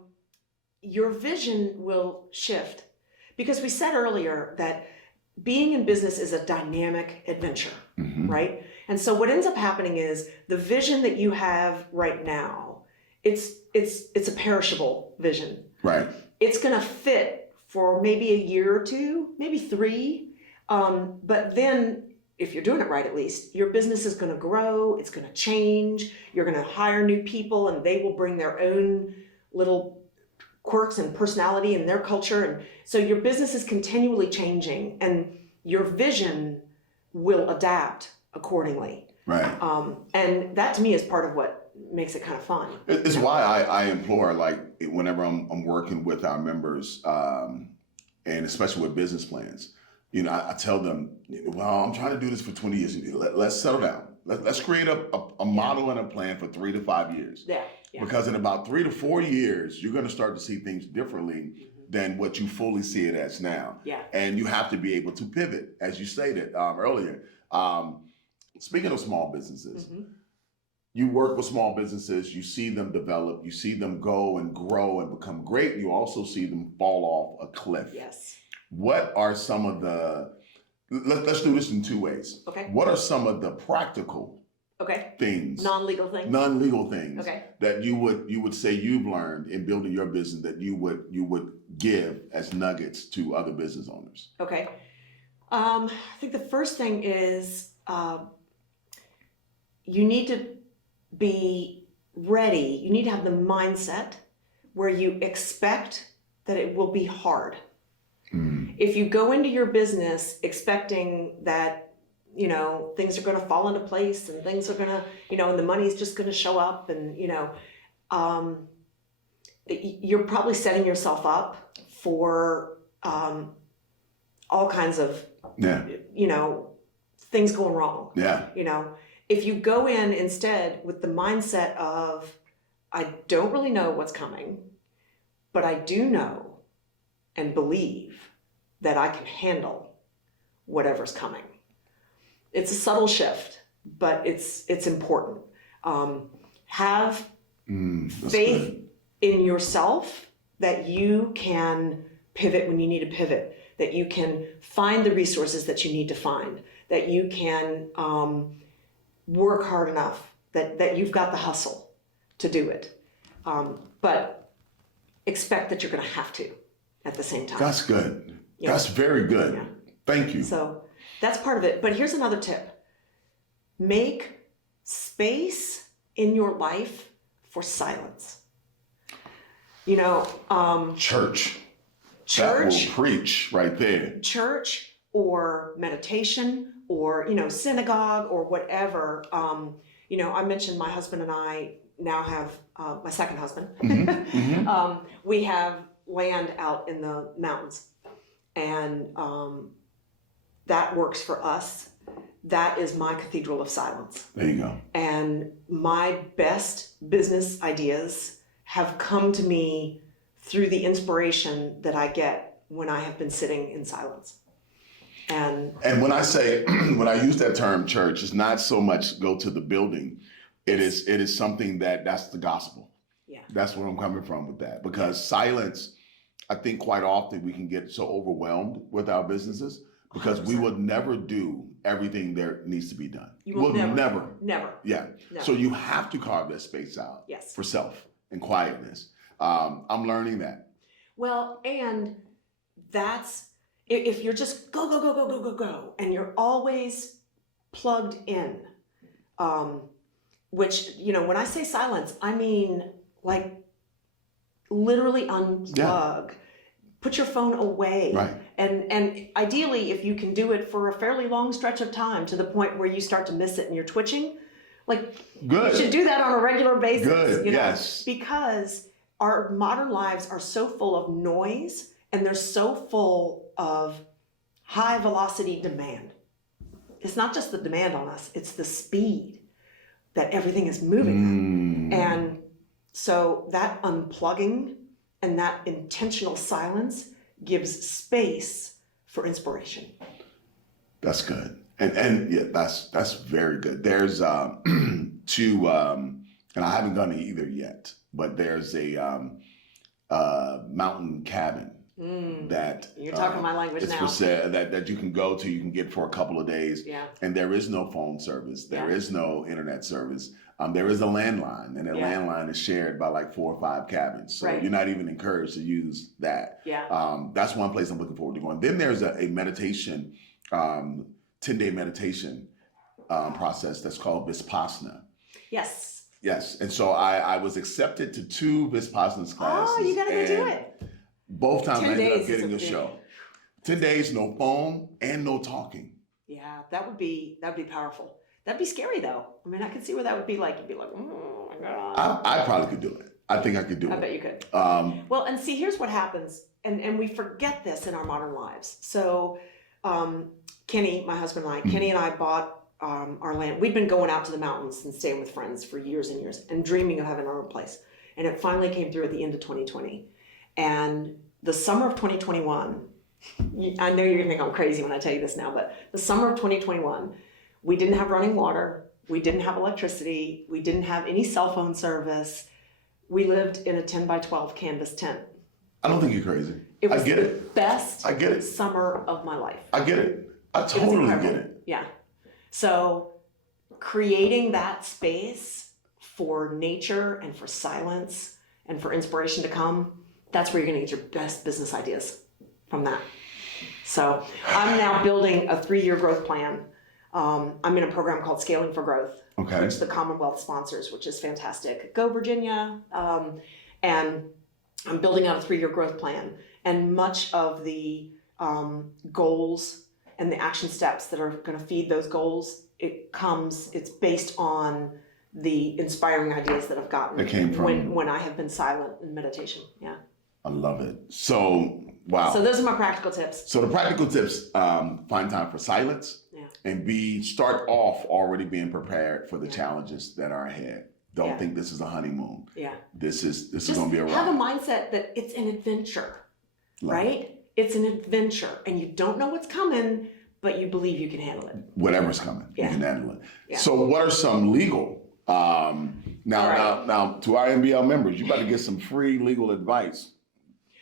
your vision will shift, because we said earlier that being in business is a dynamic adventure, right? And so what ends up happening is the vision that you have right now, it's a perishable vision. Right. It's going to fit for maybe a year or two, maybe 3. But then, if you're doing it right, at least, your business is going to grow. It's going to change. You're going to hire new people, and they will bring their own little quirks and personality and their culture. And so your business is continually changing, and your vision will adapt accordingly. Right. And that, to me, is part of what makes it kind of fun. It's why I implore, like, whenever I'm working with our members, and especially with business plans, you know, I tell them, well, I'm trying to do this for 20 years. Let's settle down. Let's create a model and a plan for 3 to 5 years. Yeah. Because in about 3 to 4 years, you're going to start to see things differently than what you fully see it as now. Yeah. And you have to be able to pivot, as you stated earlier. Speaking of small businesses, you work with small businesses, you see them develop, you see them go and grow and become great. You also see them fall off a cliff. Yes. What are some of let's do this in two ways. Okay. What are some of the practical things, non-legal things that you would say you've learned in building your business that you would give as nuggets to other business owners? Okay. I think the first thing is you need to be ready. You need to have the mindset where you expect that it will be hard. If you go into your business expecting that, things are going to fall into place and things are going to, and the money's just going to show up and, you're probably setting yourself up for all kinds of, things going wrong. Yeah. If you go in instead with the mindset of, I don't really know what's coming, but I do know and believe that I can handle whatever's coming. It's a subtle shift, but it's important. Have faith in yourself that you can pivot when you need to pivot, that you can find the resources that you need to find, that you can work hard enough, that you've got the hustle to do it. But expect that you're going to have to at the same time. That's good. Yeah. That's very good. Yeah. Thank you. So that's part of it. But here's another tip. Make space in your life for silence. Church. That will preach right there. Church or meditation or, synagogue or whatever. I mentioned my husband and I now have my second husband. We have land out in the mountains. And that works for us. That is my cathedral of silence. There you go. And my best business ideas have come to me through the inspiration that I get when I have been sitting in silence. And when I say, when I use that term church, it's not so much go to the building. It is something that's the gospel. Yeah. That's where I'm coming from with that. Because silence, I think quite often we can get so overwhelmed with our businesses because 100%. We would never do everything there needs to be done. You will never. Yeah. Never. So you have to carve that space out for self and quietness. I'm learning that. Well, and that's, if you're just go, and you're always plugged in, which, when I say silence, I mean like literally unplug. Yeah. Put your phone away. Right. And ideally, if you can do it for a fairly long stretch of time to the point where you start to miss it and you're twitching, good. You should do that on a regular basis. Good, yes. Because our modern lives are so full of noise and they're so full of high velocity demand. It's not just the demand on us, it's the speed that everything is moving at. And so that unplugging and that intentional silence gives space for inspiration. That's good. And yeah, that's very good. There's two, and I haven't done either yet, but there's a mountain cabin that you're talking my language now. For sale, that you can go to, you can get for a couple of days. Yeah. And there is no phone service. There is no internet service. There is a landline, and that landline is shared by like 4 or 5 cabins. So you're not even encouraged to use that. Yeah. That's one place I'm looking forward to going. Then there's a meditation, 10-day meditation process that's called Vipassana. Yes. Yes. And so I was accepted to 2 Vipassana classes. Oh, you gotta go do it. Both times I ended up getting a show. 10 days, no phone and no talking. Yeah, that would be powerful. That'd be scary though. I mean, I could see where that would be like. You'd be like, oh my God. I probably could do it. I think I could do it. I bet you could. Well, and see, here's what happens. And we forget this in our modern lives. So Kenny, my husband and I, Kenny and I bought our land. We'd been going out to the mountains and staying with friends for years and years and dreaming of having our own place. And it finally came through at the end of 2020. And the summer of 2021, I know you're gonna think I'm crazy when I tell you this now, but the summer of 2021, we didn't have running water. We didn't have electricity. We didn't have any cell phone service. We lived in a 10 by 12 canvas tent. I don't think you're crazy. It was I get the it. best I get it. summer of my life. I get it. I It was totally incredible. get it. Yeah. So creating that space for nature and for silence and for inspiration to come, that's where you're going to get your best business ideas from that. So I'm now building a 3-year growth plan. I'm in a program called Scaling for Growth, Okay. which the Commonwealth sponsors, which is fantastic. Go Virginia. And I'm building out a 3-year growth plan. And much of the goals and the action steps that are going to feed those goals, it's based on the inspiring ideas that I've gotten That came from- when I have been silent in meditation. Yeah. I love it. So, wow. So those are my practical tips. So the practical tips, find time for silence, Yeah. and start off already being prepared for the challenges that are ahead. Don't Yeah. think this is a honeymoon. Yeah. This is Just going to be a have a ride. mindset that it's an adventure, Love right? It's an adventure, and you don't know what's coming, but you believe you can handle it. Whatever's coming, Yeah. you can handle it. Yeah. So what are some legal, now to our MBL members, you got to get some free legal advice.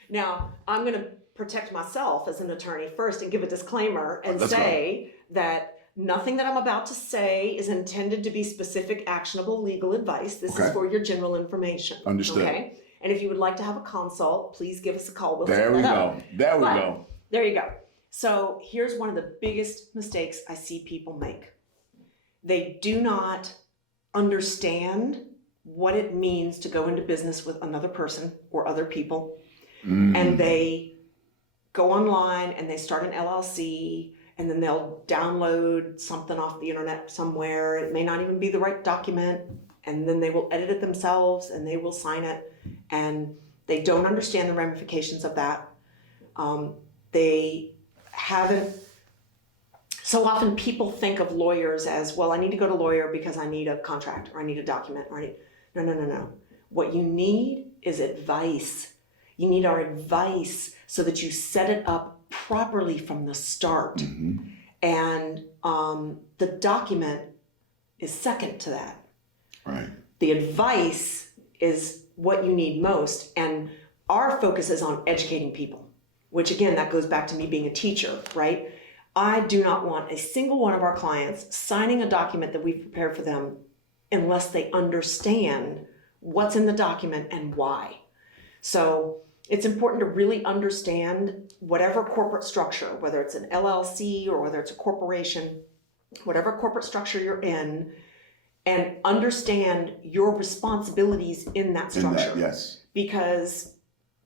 Now, I'm going to protect myself as an attorney first and give a disclaimer and Let's say that nothing that I'm about to say is intended to be specific, actionable legal advice. This Okay. is for your general information. Understood. Okay. And if you would like to have a consult, please give us a call. We'll There set we that go. up. There we But- go. There you go. So here's one of the biggest mistakes I see people make. They do not understand what it means to go into business with another person or other people. And they go online and they start an LLC, and then they'll download something off the internet somewhere. It may not even be the right document, and then they will edit it themselves and they will sign it, and they don't understand the ramifications of that. They haven't. So often people think of lawyers as, well, I need to go to a lawyer because I need a contract or I need a document. No. What you need is advice. You need our advice so that you set it up properly from the start. And the document is second to that. Right. The advice is what you need most. And our focus is on educating people, which again, that goes back to me being a teacher, right? I do not want a single one of our clients signing a document that we've prepared for them unless they understand what's in the document and why. So it's important to really understand whatever corporate structure, whether it's an LLC or whether it's a corporation, whatever corporate structure you're in, and understand your responsibilities in that In structure. that, yes. Because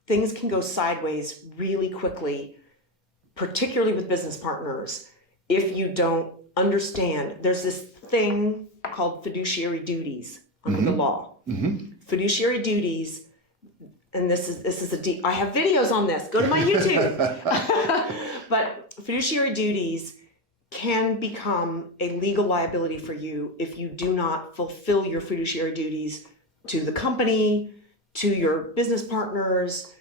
things can go sideways really quickly, particularly with business partners, if you don't understand. There's this thing called fiduciary duties under the law. Fiduciary duties, and this is a deep, I have videos on this, go to my YouTube. But fiduciary duties can become a legal liability for you if you do not fulfill your fiduciary duties to the company, to your business partners.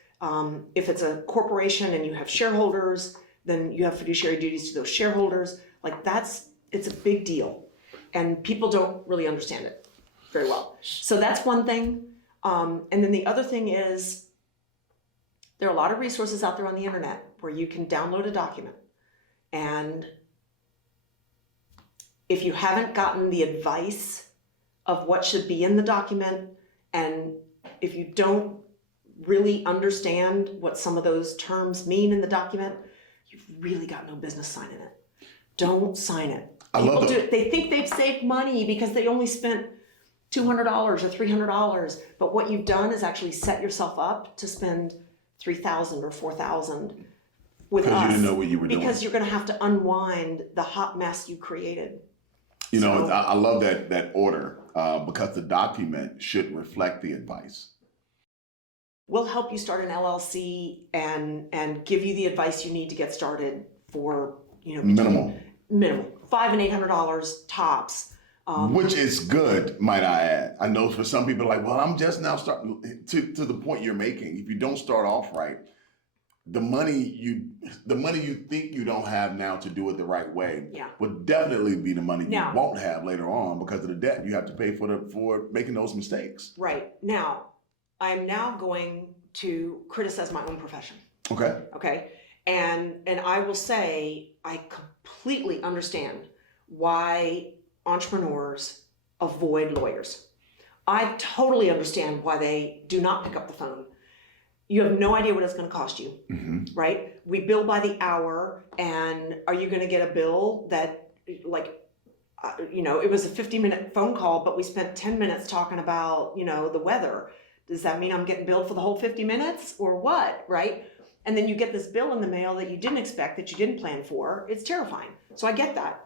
If it's a corporation and you have shareholders, then you have fiduciary duties to those shareholders. It's a big deal. And people don't really understand it very well. So that's one thing. And then the other thing is, there are a lot of resources out there on the internet where you can download a document. And if you haven't gotten the advice of what should be in the document, and if you don't really understand what some of those terms mean in the document, you've really got no business signing it. Don't sign it. People do it. They think they've saved money because they only spent $200 or $300, but what you've done is actually set yourself up to spend $3,000 or $4,000 with us. Because you didn't know what you were doing. Because you're going to have to unwind the hot mess you created. You know, I love that order because the document should reflect the advice. We'll help you start an LLC and give you the advice you need to get started for, Minimal. $500 and $800 tops. Which is good, might I add. I know for some people like, well, I'm just now starting to the point you're making. If you don't start off right, the money you think you don't have now to do it the right way would definitely be the money you won't have later on because of the debt you have to pay for making those mistakes. Right. Now, I'm now going to criticize my own profession. Okay. And I will say I completely understand why entrepreneurs avoid lawyers. I totally understand why they do not pick up the phone. You have no idea what it's going to cost you, right? We bill by the hour, and are you going to get a bill that, like, it was a 50-minute phone call, but we spent 10 minutes talking about, the weather. Does that mean I'm getting billed for the whole 50 minutes or what, right? And then you get this bill in the mail that you didn't expect, that you didn't plan for. It's terrifying. So I get that.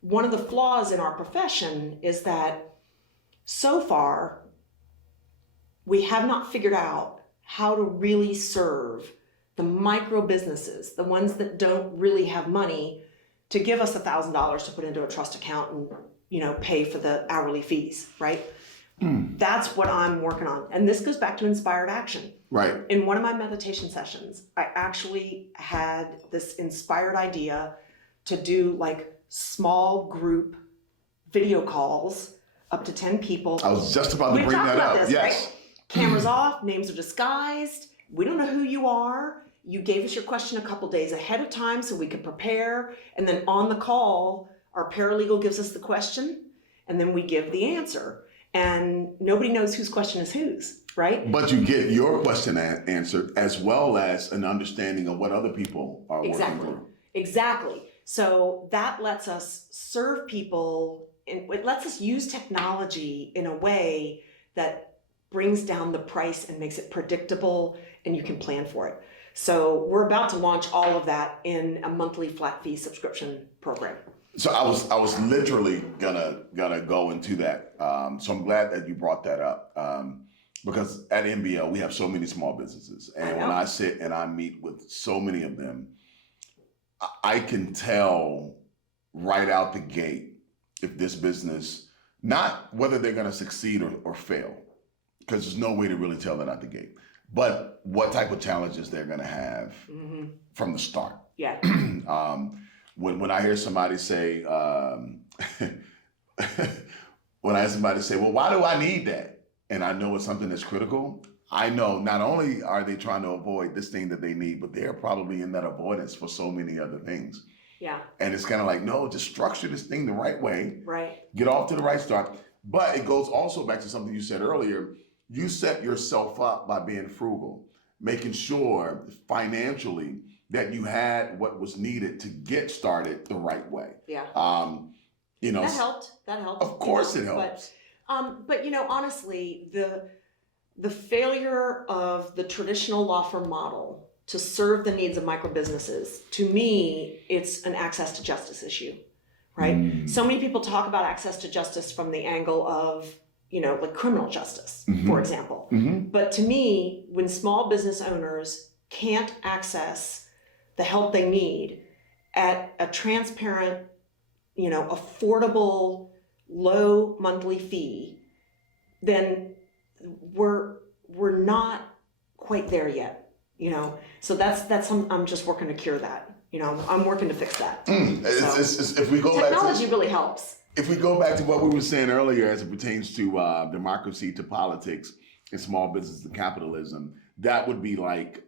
One of the flaws in our profession is that so far, we have not figured out how to really serve the micro businesses, the ones that don't really have money to give us $1,000 to put into a trust account and, pay for the hourly fees, right? That's what I'm working on. And this goes back to inspired action. Right. In one of my meditation sessions, I actually had this inspired idea to do like small group video calls up to 10 people. I was just about to bring that up. This, yes. Right? Cameras off, names are disguised. We don't know who you are. You gave us your question a couple days ahead of time so we could prepare. And then on the call, our paralegal gives us the question and then we give the answer. And nobody knows whose question is whose, right? But you get your question answered as well as an understanding of what other people are working through. Exactly. So that lets us serve people, and it lets us use technology in a way that brings down the price and makes it predictable, and you can plan for it. So we're about to launch all of that in a monthly flat fee subscription program. So I was literally gonna go into that. So I'm glad that you brought that up because at MBL we have so many small businesses, and when I sit and I meet with so many of them, I can tell right out the gate if this business, not whether they're gonna succeed or fail, because there's no way to really tell that out the gate, but what type of challenges they're gonna have from the start. Yeah. When I hear somebody say, when I hear somebody say, well, why do I need that? And I know it's something that's critical. I know not only are they trying to avoid this thing that they need, but they're probably in that avoidance for so many other things. Yeah. And it's kind of like, no, just structure this thing the right way. Right. Get off to the right start. But it goes also back to something you said earlier. You set yourself up by being frugal, making sure financially that you had what was needed to get started the right way. Yeah. That helped. Of course it helps. But honestly, the failure of the traditional law firm model to serve the needs of micro businesses, to me, it's an access to justice issue, right? So many people talk about access to justice from the angle of, like criminal justice, for example. But to me, when small business owners can't access the help they need at a transparent, affordable, low monthly fee, then we're not quite there yet, So that's something I'm just working to cure that. I'm working to fix that. If we go technology back to, really helps. If we go back to what we were saying earlier as it pertains to democracy, to politics, and small business and capitalism, that would be like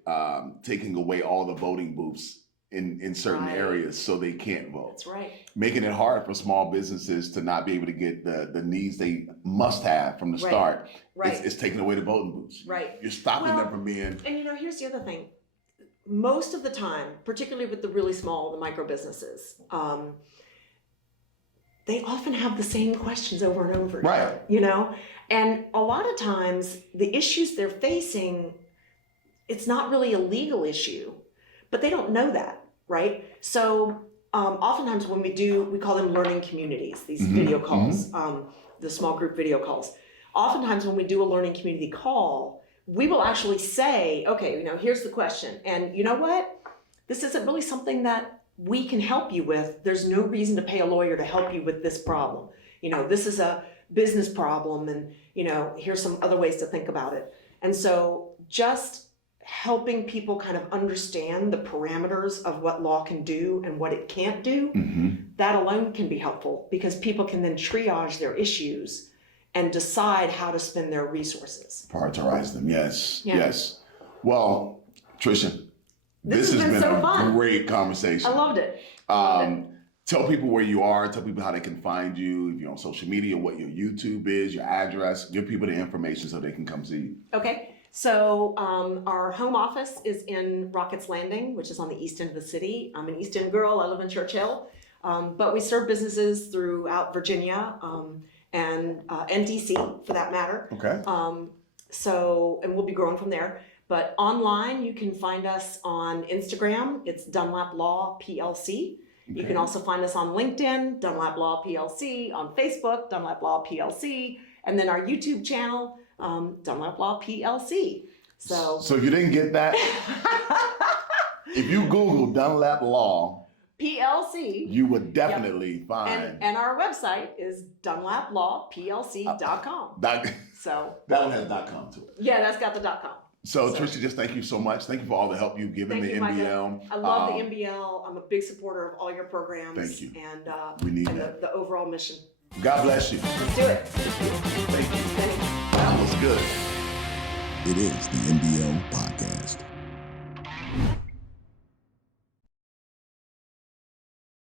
taking away all the voting booths in certain areas so they can't vote. That's right. Making it hard for small businesses to not be able to get the needs they must have from the start. Right. It's taking away the voting booths. Right. You're stopping them from being... And here's the other thing. Most of the time, particularly with the really small, the micro businesses, they often have the same questions over and over again. Right. And a lot of times the issues they're facing, it's not really a legal issue, but they don't know that, right? So oftentimes when we call them learning communities, these video calls, the small group video calls. Oftentimes when we do a learning community call, we will actually say, okay, here's the question. And you know what? This isn't really something that we can help you with. There's no reason to pay a lawyer to help you with this problem. This is a business problem, and here's some other ways to think about it. And so just helping people kind of understand the parameters of what law can do and what it can't do, that alone can be helpful because people can then triage their issues and decide how to spend their resources. Prioritize them, yes, Yeah. yes. Well, Tricia, this has been so a fun. great conversation. I loved it. Tell people where you are, tell people how they can find you, if you're on social media, what your YouTube is, your address, give people the information so they can come see you. Okay, so our home office is in Rockets Landing, which is on the east end of the city. I'm an East End girl, I live in Churchill, but we serve businesses throughout Virginia and DC for that matter. Okay. And we'll be growing from there. But online, you can find us on Instagram. It's Dunlap Law PLC. You can also find us on LinkedIn, Dunlap Law PLC, on Facebook, Dunlap Law PLC, and then our YouTube channel, Dunlap Law PLC. So if you didn't get that, if you Google Dunlap Law PLC, you would definitely find. And our website is dunlaplawplc.com. So that one has .com to it. yeah, that's got the .com. So Tricia, just thank you so much. Thank you for all the help you've given the MBL. Micah. I love the MBL. I'm a big supporter of all your programs. Thank you. And We need the overall mission. God bless you. Let's do it. Thank you. Thank you. That was good. It is the MBL Podcast.